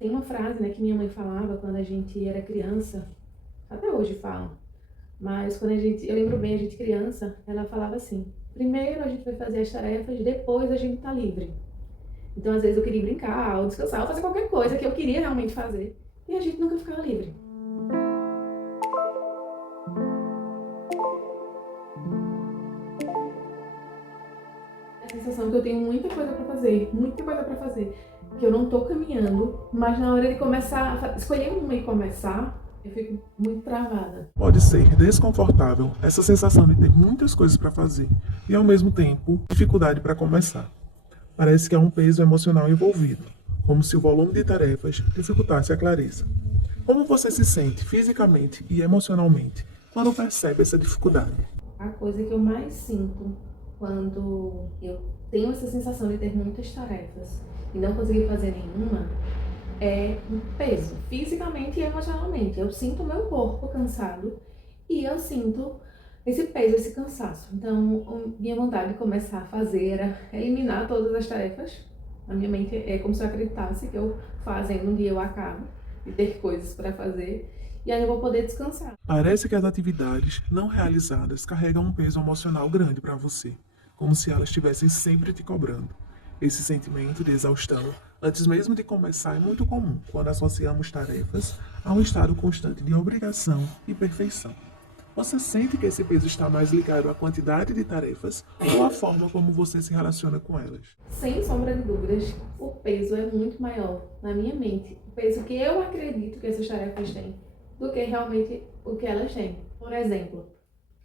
Tem uma frase, né, que minha mãe falava quando a gente era criança, até hoje fala, mas quando eu lembro bem, a gente criança, ela falava assim: primeiro a gente vai fazer as tarefas, depois a gente tá livre. Então, às vezes eu queria brincar, ou descansar, ou fazer qualquer coisa que eu queria realmente fazer, e a gente nunca ficava livre. A sensação que eu tenho muita coisa pra fazer, que eu não tô caminhando, mas na hora de começar, escolher uma e começar, eu fico muito travada. Pode ser desconfortável essa sensação de ter muitas coisas para fazer e, ao mesmo tempo, dificuldade para começar. Parece que há um peso emocional envolvido, como se o volume de tarefas dificultasse a clareza. Como você se sente fisicamente e emocionalmente quando percebe essa dificuldade? A coisa que eu mais sinto quando eu tenho essa sensação de ter muitas tarefas e não conseguir fazer nenhuma é um peso, fisicamente e emocionalmente. Eu sinto o meu corpo cansado e eu sinto esse peso, esse cansaço. Então, minha vontade de começar a fazer era eliminar todas as tarefas. Na minha mente é como se eu acreditasse que eu fazendo um dia eu acabo de ter coisas para fazer e aí eu vou poder descansar. Parece que as atividades não realizadas carregam um peso emocional grande para você, como se elas estivessem sempre te cobrando. Esse sentimento de exaustão, antes mesmo de começar, é muito comum quando associamos tarefas a um estado constante de obrigação e perfeição. Você sente que esse peso está mais ligado à quantidade de tarefas ou à forma como você se relaciona com elas? Sem sombra de dúvidas, o peso é muito maior na minha mente, o peso que eu acredito que essas tarefas têm, do que realmente o que elas têm. Por exemplo,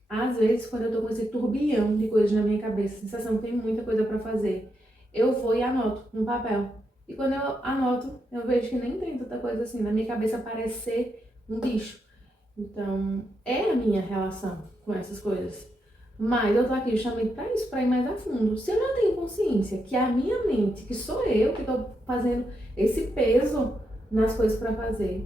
às vezes quando eu tô com esse turbilhão de coisas na minha cabeça, sensação que tem muita coisa para fazer, eu vou e anoto no papel. E quando eu anoto, eu vejo que nem tem tanta coisa assim, na minha cabeça parece ser um bicho. Então, é a minha relação com essas coisas. Mas eu tô aqui justamente para isso, para ir mais a fundo. Se eu já tenho consciência que é a minha mente, que sou eu que tô fazendo esse peso nas coisas para fazer,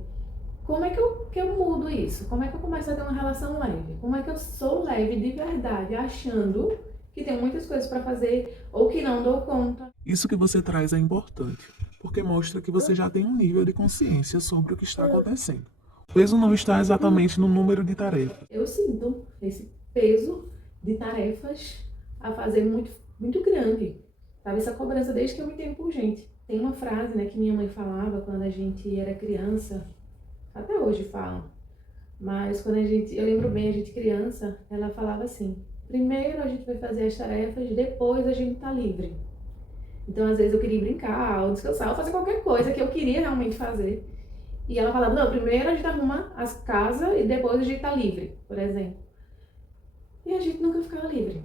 como é que eu mudo isso? Como é que eu começo a ter uma relação leve? Como é que eu sou leve de verdade, achando que tem muitas coisas para fazer ou que não dou conta? Isso que você traz é importante, porque mostra que você já tem um nível de consciência sobre o que está acontecendo. O peso não está exatamente no número de tarefas. Eu sinto esse peso de tarefas a fazer muito grande, sabe? Essa cobrança desde que eu me entendo por gente. Tem uma frase, né, que minha mãe falava quando a gente era criança, até hoje fala, mas eu lembro bem, a gente criança, ela falava assim: primeiro a gente vai fazer as tarefas, depois a gente tá livre. Então, às vezes eu queria brincar, ou descansar, ou fazer qualquer coisa que eu queria realmente fazer. E ela falava: não, primeiro a gente arruma as casas e depois a gente tá livre, por exemplo. E a gente nunca ficava livre,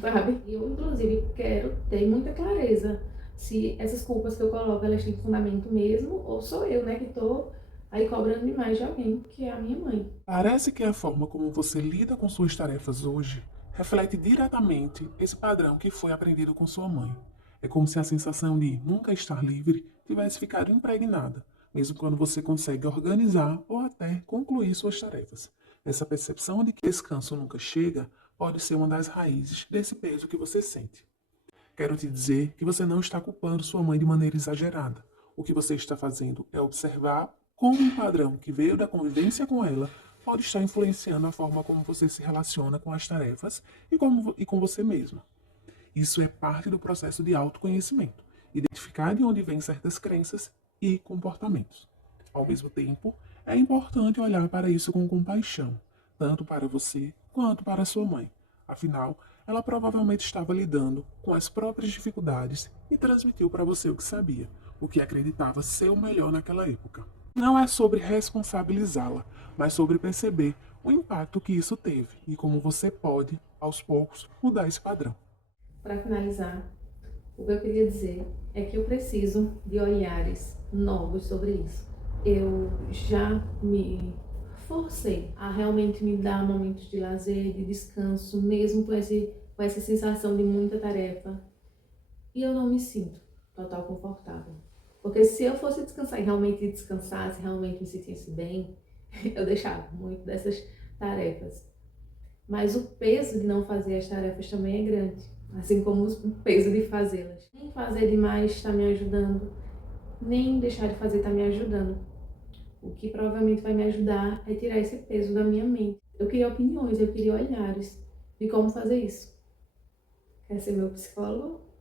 sabe? Eu, inclusive, quero ter muita clareza se essas culpas que eu coloco, elas têm fundamento mesmo, ou sou eu, né, que tô aí cobrando demais de alguém, que é a minha mãe. Parece que a forma como você lida com suas tarefas hoje reflete diretamente esse padrão que foi aprendido com sua mãe. É como se a sensação de nunca estar livre tivesse ficado impregnada, mesmo quando você consegue organizar ou até concluir suas tarefas. Essa percepção de que descanso nunca chega pode ser uma das raízes desse peso que você sente. Quero te dizer que você não está culpando sua mãe de maneira exagerada. O que você está fazendo é observar como um padrão que veio da convivência com ela pode estar influenciando a forma como você se relaciona com as tarefas e com você mesma. Isso é parte do processo de autoconhecimento, identificar de onde vêm certas crenças e comportamentos. Ao mesmo tempo, é importante olhar para isso com compaixão, tanto para você quanto para sua mãe. Afinal, ela provavelmente estava lidando com as próprias dificuldades e transmitiu para você o que sabia, o que acreditava ser o melhor naquela época. Não é sobre responsabilizá-la, mas sobre perceber o impacto que isso teve e como você pode, aos poucos, mudar esse padrão. Para finalizar, o que eu queria dizer é que eu preciso de olhares novos sobre isso. Eu já me forcei a realmente me dar momentos de lazer, de descanso, mesmo com essa sensação de muita tarefa. E eu não me sinto total confortável. Porque se eu fosse descansar e realmente descansasse, realmente me sentisse bem, eu deixava muito dessas tarefas. Mas o peso de não fazer as tarefas também é grande, assim como o peso de fazê-las. Nem fazer demais está me ajudando, nem deixar de fazer está me ajudando. O que provavelmente vai me ajudar é tirar esse peso da minha mente. Eu queria opiniões, eu queria olhares de como fazer isso. Quer ser meu psicólogo?